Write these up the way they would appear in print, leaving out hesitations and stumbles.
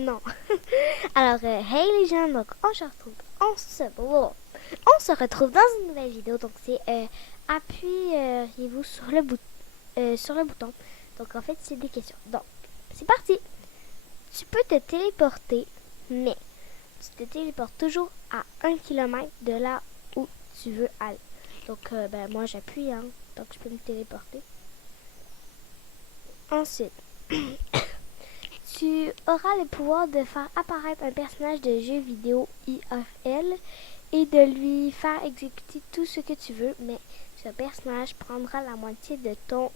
Non. Alors, hey les gens, donc on se retrouve dans une nouvelle vidéo. Donc c'est appuyez-vous sur le bouton. Donc en fait c'est des questions. Donc c'est parti. Tu peux te téléporter, mais tu te téléportes toujours à 1 km de là où tu veux aller. Donc moi j'appuie, hein, donc je peux me téléporter. Ensuite, tu auras le pouvoir de faire apparaître un personnage de jeu vidéo IRL et de lui faire exécuter tout ce que tu veux, mais ce personnage prendra la moitié de ton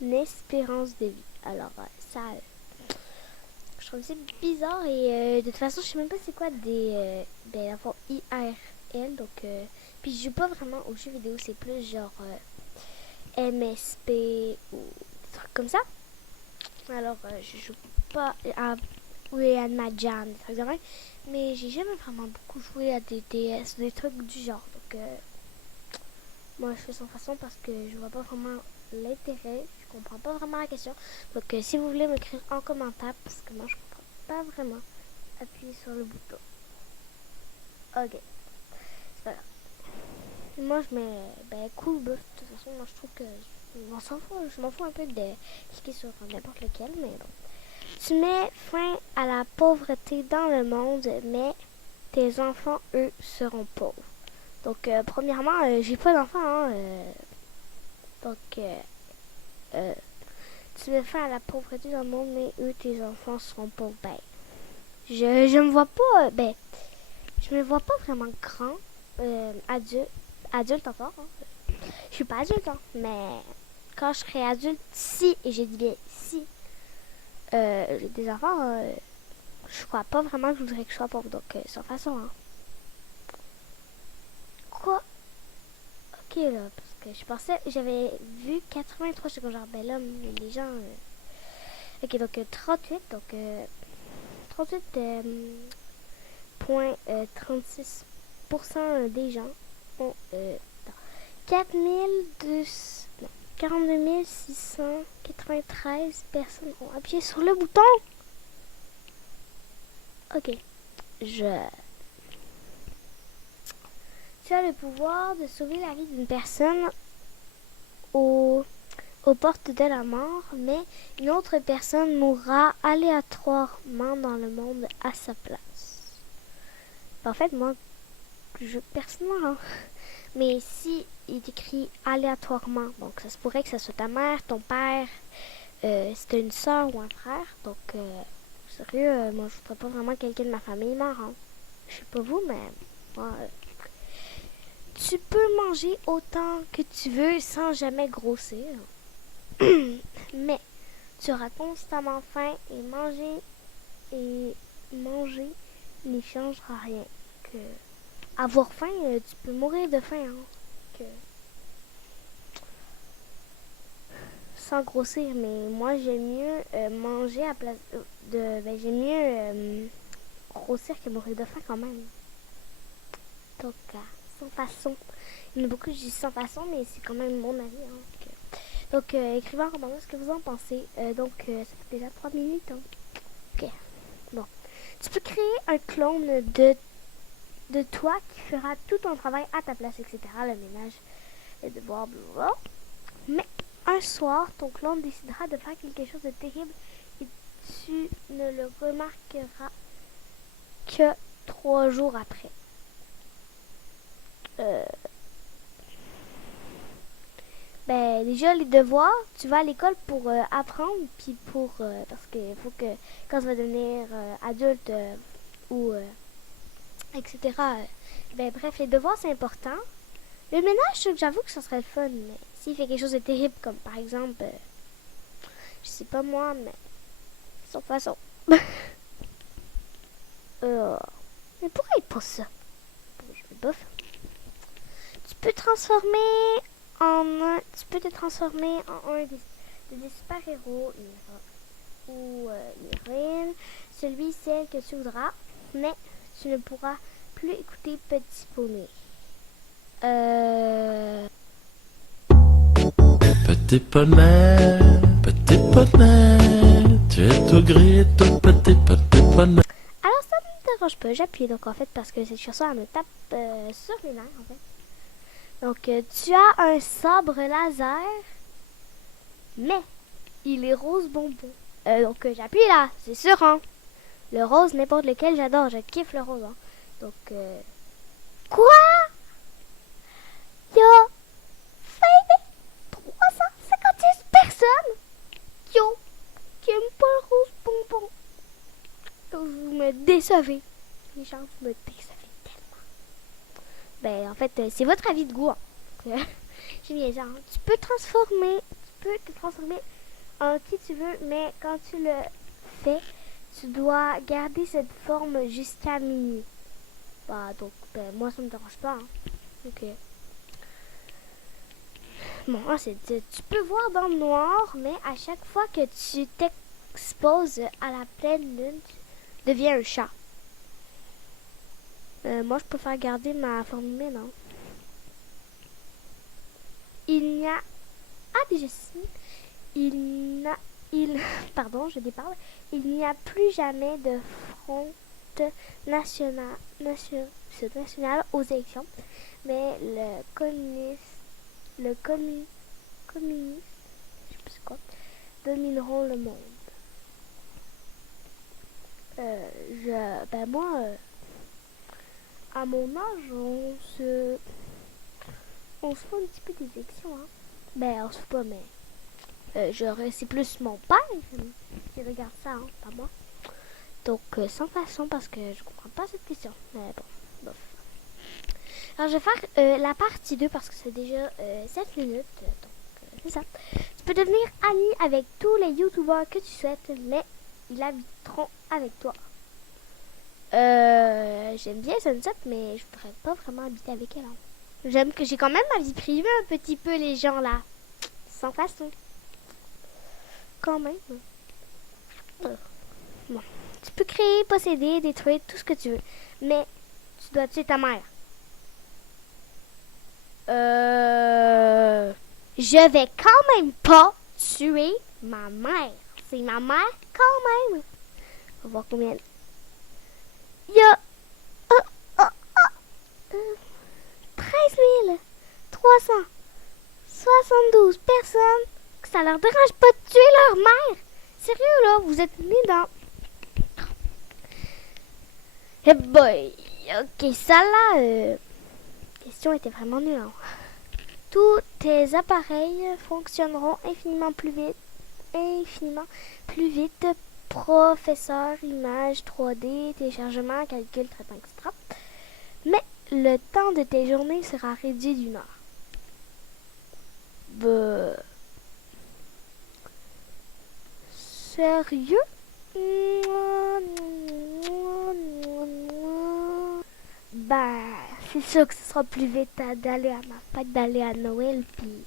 espérance de vie. Alors, ça, je trouve ça bizarre et de toute façon, je sais même pas c'est quoi des IRL, donc, puis je joue pas vraiment aux jeux vidéo, c'est plus genre MSP ou des trucs comme ça. Alors, je joue pas à Mahjong, des trucs de même, mais j'ai jamais vraiment beaucoup joué à des DS, des trucs du genre. Donc, moi, je fais sans façon parce que je vois pas vraiment l'intérêt, je comprends pas vraiment la question. Donc, si vous voulez m'écrire en commentaire, parce que moi, je comprends pas vraiment, appuyez sur le bouton. Ok, c'est pas grave. Moi, je mets cool buff. De toute façon, moi, je trouve que je m'en fous un peu de cliquer sur n'importe lequel, mais bon. Tu mets fin à la pauvreté dans le monde, mais tes enfants, eux, seront pauvres. Donc, premièrement, j'ai pas d'enfants, hein, donc, tu mets fin à la pauvreté dans le monde, mais eux, tes enfants seront pauvres. Ben, je me vois pas, je me vois pas vraiment grand, adulte encore, hein. Je suis pas adulte, hein, mais quand je serai adulte, si, et j'ai dit bien si, j'ai des enfants, je crois pas vraiment que je voudrais que je sois pauvre, donc sans façon, hein. Quoi? Ok, là, parce que je pensais, j'avais vu 83 secondes, genre, ben là, les gens, ok, donc 38, donc 38,36% des gens ont 42 693 personnes ont appuyé sur le bouton. Ok. Tu as le pouvoir de sauver la vie d'une personne aux portes de la mort, mais une autre personne mourra aléatoirement dans le monde à sa place. En fait, moi, je personnellement, hein. Mais si il est écrit aléatoirement, donc ça se pourrait que ça soit ta mère, ton père, si t'as une soeur ou un frère. Donc, sérieux, moi je voudrais pas vraiment que quelqu'un de ma famille meure, hein. Je sais pas vous, mais moi, tu peux manger autant que tu veux sans jamais grossir. Mais tu auras constamment faim et manger n'y changera rien. Que avoir faim, tu peux mourir de faim, hein. Que sans grossir, mais moi j'aime mieux manger à place j'aime mieux grossir que mourir de faim quand même. Donc, sans façon. Il y en a beaucoup qui disent sans façon, mais c'est quand même mon avis, hein. Donc, écrivez en commentaire ce que vous en pensez. Donc, ça fait déjà 3 minutes, hein. Ok, bon. Tu peux créer un clone de toi qui fera tout ton travail à ta place, etc. Le ménage, les devoirs, blablabla. Mais un soir, ton clone décidera de faire quelque chose de terrible et tu ne le remarqueras que 3 jours après. Déjà les devoirs, tu vas à l'école pour apprendre, puis parce qu'il faut que quand tu vas devenir adulte ou etc. Bref, les devoirs c'est important. Le ménage, j'avoue que ça serait le fun, mais s'il fait quelque chose de terrible, comme par exemple, je sais pas moi, mais sans façon. Mais pourquoi il pose ça? Je me bof. Tu peux te transformer en un des super-héros, ou une héroïne, celle que tu voudras, mais tu ne pourras plus écouter Petit Poney. Petit poney, tu es tout Alors ça ne me dérange pas, j'appuie donc en fait parce que cette chanson elle me tape sur les nerfs en fait. Donc tu as un sabre laser, mais il est rose bonbon. Donc j'appuie là, c'est sûr hein. Le rose n'importe lequel j'adore, je kiffe le rose hein. Donc quoi? Il y a 356 personnes qui aiment pas le rose bonbon. Vous me décevez. Les gens, vous me décevez tellement. Ben, en fait, c'est votre avis de goût. Hein. Je niaise, hein. Tu peux te transformer en qui tu veux, mais quand tu le fais, tu dois garder cette forme jusqu'à minuit. Bah, donc, moi, ça me dérange pas. Hein. Ok. Bon, ensuite, tu peux voir dans le noir, mais à chaque fois que tu t'exposes à la pleine lune, tu deviens un chat. Moi, je préfère garder ma forme humaine. Hein. Il n'y a... Ah, déjà, pardon, je déparle. Il n'y a plus jamais de front national aux élections, mais le communiste, je sais pas c'est quoi, domineront le monde. Moi, à mon âge, on se fout un petit peu des élections, hein. Ben, on se fout pas, mais c'est plus mon père qui regarde ça, hein, pas moi. Donc, sans façon, parce que je comprends pas cette question. Mais bon, bof. Alors, je vais faire la partie 2 parce que c'est déjà 7 minutes. Donc, c'est ça. Tu peux devenir ami avec tous les youtubeurs que tu souhaites, mais ils habiteront avec toi. J'aime bien Sunset, mais je pourrais pas vraiment habiter avec elle. Hein. J'aime que j'ai quand même ma vie privée un petit peu, les gens là. Sans façon. Quand même. Bon. Tu peux créer, posséder, détruire, tout ce que tu veux. Mais tu dois tuer ta mère. Je vais quand même pas tuer ma mère. C'est ma mère quand même. On va voir combien. Il y a 13 372 personnes que ça leur dérange pas de tuer leur mère. Sérieux là, vous êtes nés dans... Eh boy, ok, ça là, question était vraiment nulle. Hein. Tous tes appareils fonctionneront infiniment plus vite. Processeur, image, 3D, téléchargement, calcul, traitement, etc. Mais le temps de tes journées sera réduit d'1 heure. Sérieux? Ben, c'est sûr que ce sera plus vite d'aller à ma fête, d'aller à Noël, puis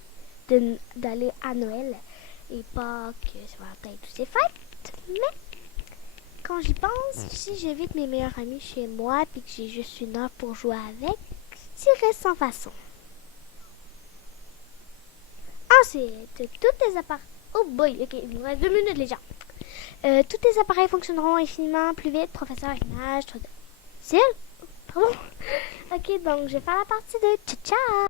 d'aller à Noël, et pas que ça va être toutes ces fêtes. Mais, quand j'y pense, si j'invite mes meilleurs amis chez moi, puis que j'ai juste 1 heure pour jouer avec, je dirais sans façon. Ensuite, tous tes appareils... Oh boy, ok, il nous reste 2 minutes les gens. Tous tes appareils fonctionneront infiniment plus vite, professeur, image, 3D. Ciel? Pardon? Ok, donc je vais faire la partie 2. Ciao, ciao!